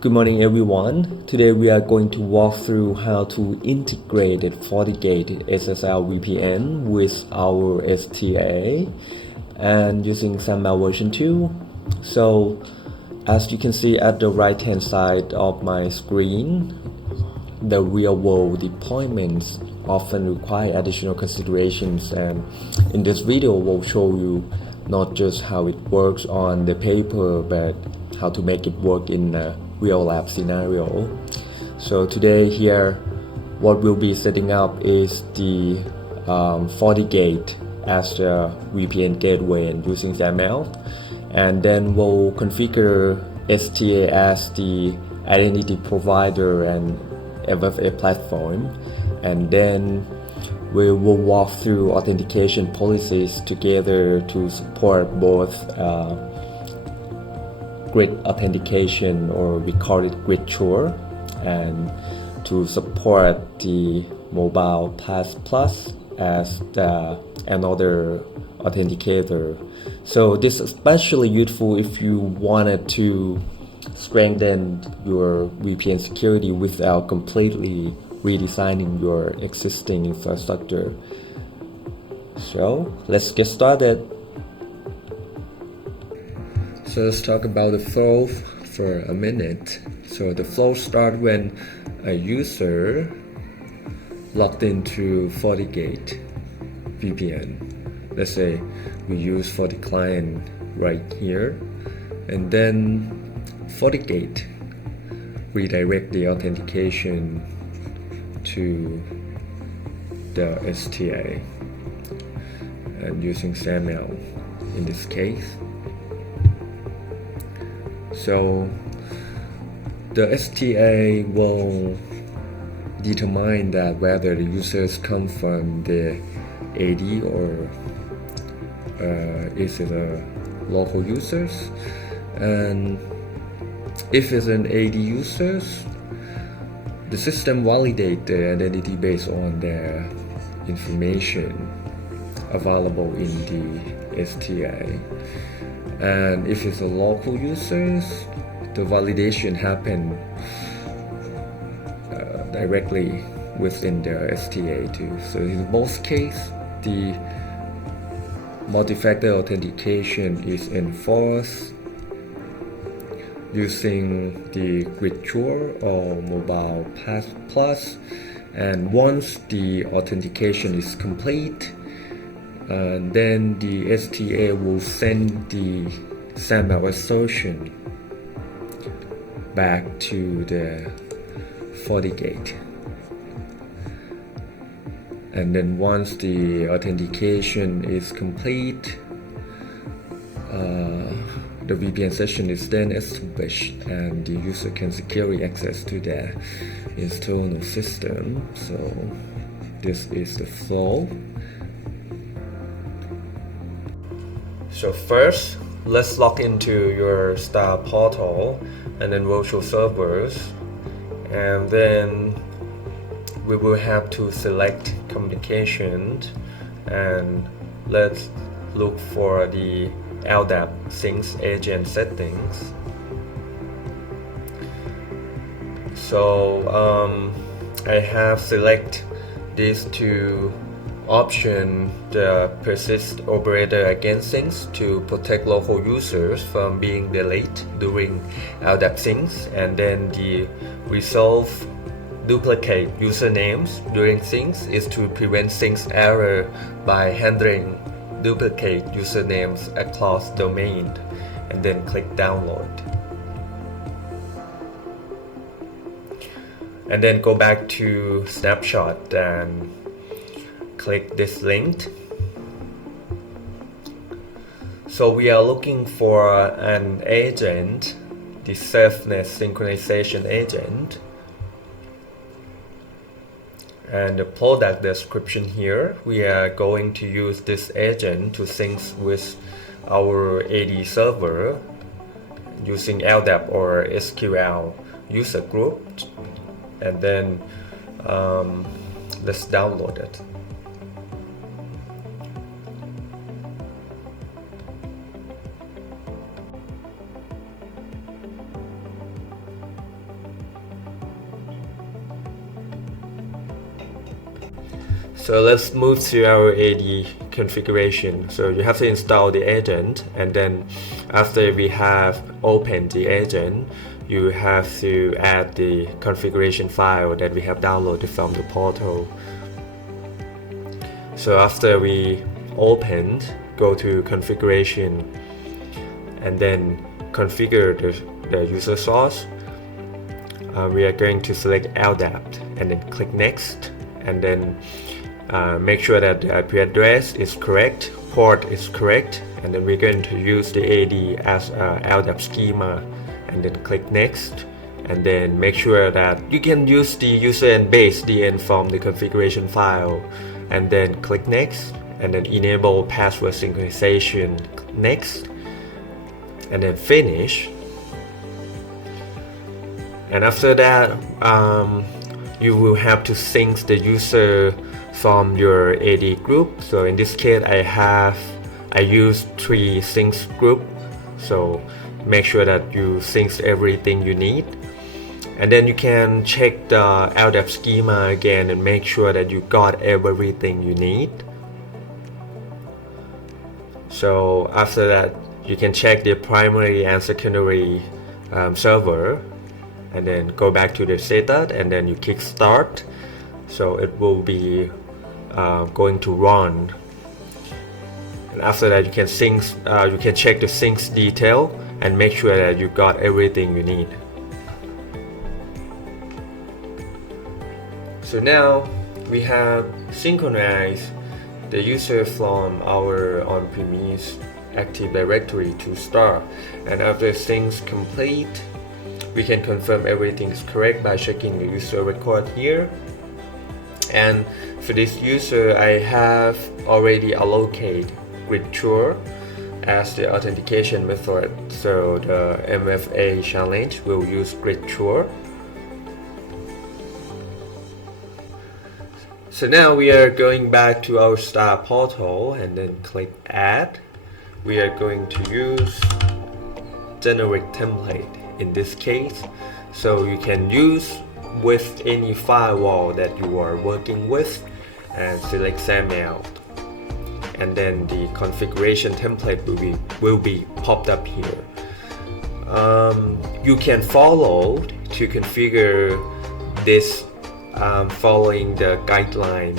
Good morning everyone. Today we are going to walk through how to integrate the FortiGate SSL VPN with our STA and using SAML version 2. So as you can see at the right hand side of my screen, the real world deployments often require additional considerations, and in this video we'll show you not just how it works on the paper but how to make it work in a real lab scenario. So today here what we'll be setting up is the FortiGate as the VPN gateway and using SAML, and then we'll configure STA as the identity provider and MFA platform, and then we will walk through authentication policies together to support both grid authentication, or we call it GridSure, and to support the MobilePASS Plus as another authenticator. So this is especially useful if you wanted to strengthen your VPN security without completely redesigning your existing infrastructure. So let's get started. So let's talk about the flow for a minute. So the flow starts when a user logged into FortiGate VPN. Let's say we use FortiClient right here, and then FortiGate redirect the authentication to the STA and using SAML in this case. So the STA will determine that whether the users come from the AD or is it a local users, and if it's an AD users, the system validates the identity based on the information available in the STA. And if it's a local users, the validation happen directly within the STA too. So in both cases, the multi-factor authentication is enforced using the GridSure or MobilePASS Plus, and once the authentication is complete, then the STA will send the SAML assertion back to the FortiGate, and then once the authentication is complete, the VPN session is then established and the user can securely access to their internal system. So this is the flow. So first, let's log into your STA portal and then virtual servers, and then we will have to select communication, and let's look for the LDAP Sync agent settings. So I have select these two options: the persist operator against syncs to protect local users from being deleted during LDAP syncs, and then the resolve duplicate usernames during syncs is to prevent syncs error by handling duplicate usernames across domain, and then click download, and then go back to snapshot and click this link. So we are looking for an agent, the SafeNet synchronization agent, and the product description here, we are going to use this agent to sync with our AD server using LDAP or SQL user group, and then let's download it. So let's move to our AD configuration. So you have to install the agent, and then after we have opened the agent, you have to add the configuration file that we have downloaded from the portal. So after we opened, go to configuration and then configure the user source. We are going to select LDAP and then click next, and then make sure that the IP address is correct, port is correct, and then we're going to use the AD as LDAP schema, and then click next, and then make sure that you can use the user and base DN from the configuration file, and then click next, and then enable password synchronization next, and then finish. And after that, you will have to sync the user from your AD group. So in this case, I use 3 syncs group. So make sure that you sync everything you need. And then you can check the LDAP schema again and make sure that you got everything you need. So after that, you can check the primary and secondary server, and then go back to the status, and then you click start. So it will be going to run. And after that, you can sync. You can check the syncs detail and make sure that you got everything you need. So now we have synchronized the user from our on-premise Active Directory to Star, and after syncs complete, we can confirm everything is correct by checking the user record here. And for this user, I have already allocated GridSure as the authentication method, so the MFA challenge will use GridSure. So now we are going back to our Star portal and then click Add. We are going to use generic template in this case, so you can use with any firewall that you are working with, and select SAML, and then the configuration template will be popped up here. You can follow to configure this following the guideline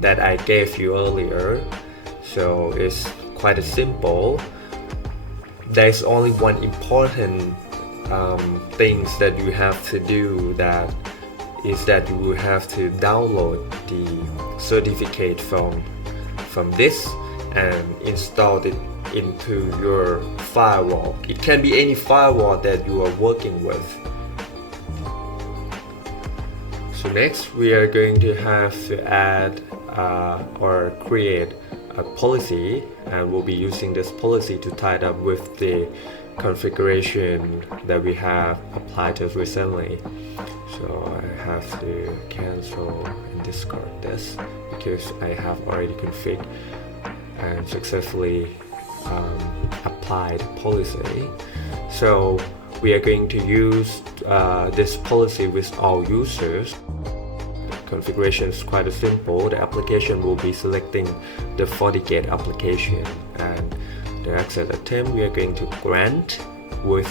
that I gave you earlier. So it's quite simple. There's only one important things that you have to do, that is that you will have to download the certificate from this and install it into your firewall. It can be any firewall that you are working with. So next we are going to have to add or create a policy, and we'll be using this policy to tie it up with the configuration that we have applied just recently. So I have to cancel and discard this because I have already configured and successfully applied policy. So we are going to use this policy with all users. The configuration is quite simple. The application will be selecting the FortiGate application, and the access attempt we are going to grant with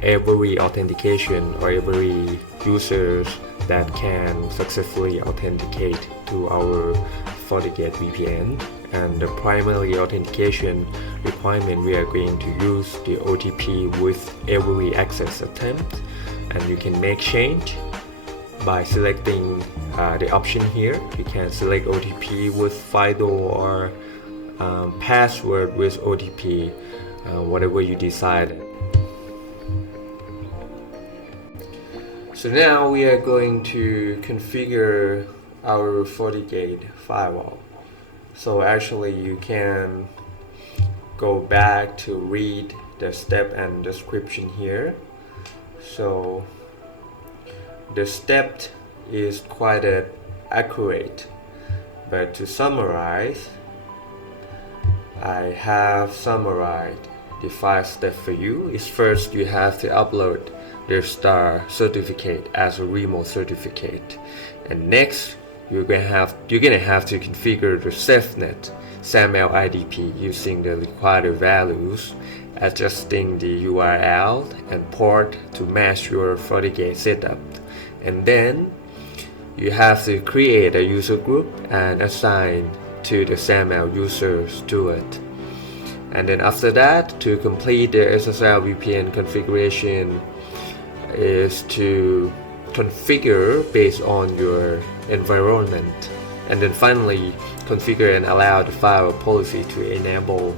every authentication or every users that can successfully authenticate to our FortiGate VPN. And the primary authentication requirement, we are going to use the OTP with every access attempt, and you can make change by selecting the option here. You can select OTP with FIDO or password with OTP, whatever you decide. So now we are going to configure our FortiGate firewall. So actually you can go back to read the step and description here. So the step is quite accurate, but to summarize, I have summarized the 5 steps for you. Is first, you have to upload the STAR certificate as a remote certificate, and next you're gonna have to configure the SafeNet SAML IDP using the required values, adjusting the URL and port to match your FortiGate setup. And then you have to create a user group and assign to the SAML users to it. And then after that, to complete the SSL VPN configuration is to configure based on your environment. And then finally, configure and allow the firewall policy to enable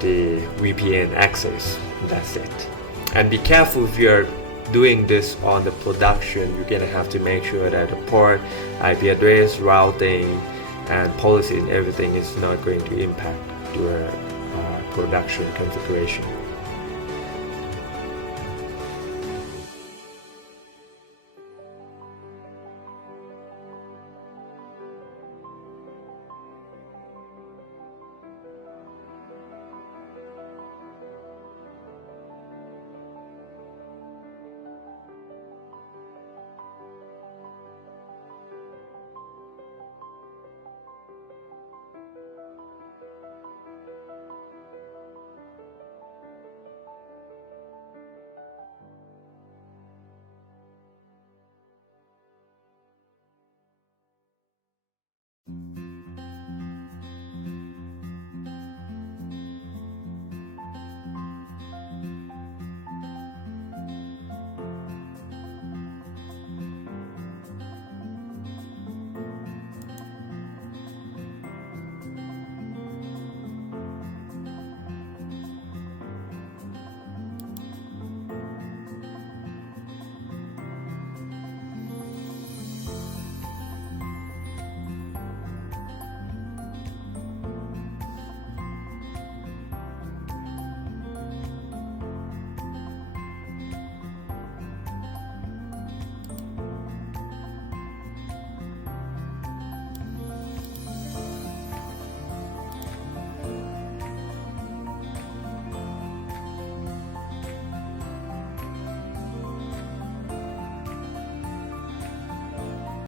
the VPN access. That's it. And be careful if you're doing this on the production. You're gonna have to make sure that the port, IP address, routing, and policy and everything is not going to impact your production configuration.